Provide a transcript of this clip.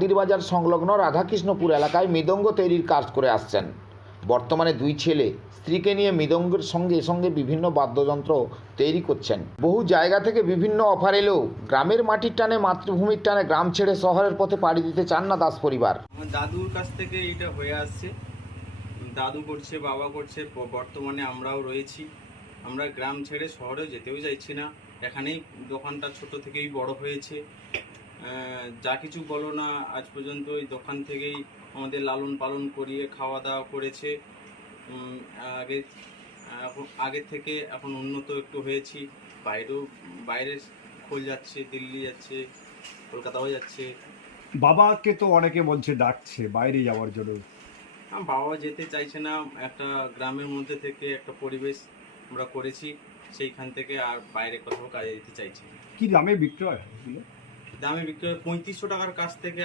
হাড্ডির বাজার সংলগ্ন রাধাকৃষ্ণপুর এলাকায় মৃদঙ্গ তৈরির কাজ করে আসছেন। বর্তমানে দুই ছেলে স্ত্রীকে নিয়ে মৃদঙ্গের সঙ্গে সঙ্গে বিভিন্ন বাদ্যযন্ত্র তৈরি করছেন। বহু জায়গা থেকে বিভিন্ন অফার এলেও গ্রামের মাটির টানে, মাতৃভূমির টানে গ্রাম ছেড়ে শহরের পথে পাড়ি দিতে চান না দাস পরিবার। আমার দাদুর কাছ থেকে এটা হয়ে আসছে, দাদু করছে, বাবা করছে, বর্তমানে আমরাও রয়েছি। আমরা গ্রাম ছেড়ে শহরে যেতেও চাইছি না, এখানেই দোকানটা ছোট থেকেই বড় হয়েছে। যা কিছু বলো না, আজ পর্যন্ত ওই দোকান থেকেই আমাদের লালন পালন করিয়ে খাওয়া দাওয়া করেছে। আগে আগে থেকে এখন উন্নত একটু হয়েছি, বাইরে খোল যাচ্ছে, দিল্লি যাচ্ছে, কলকাতাও যাচ্ছে। বাবাকে তো অনেকে বলছে ডাকছে বাইরে যাওয়ার জন্য। বাবা যেতে চাইছে না, একটা গ্রামের মধ্যে থেকে একটা পরিবেশ আমরা করেছি, সেইখান থেকে আর বাইরে কোথাও কাজে যেতে চাইছি না। কি দামে বিক্রয় এগুলো? দামে বিক্রি হয় 3500 টাকার কাছ থেকে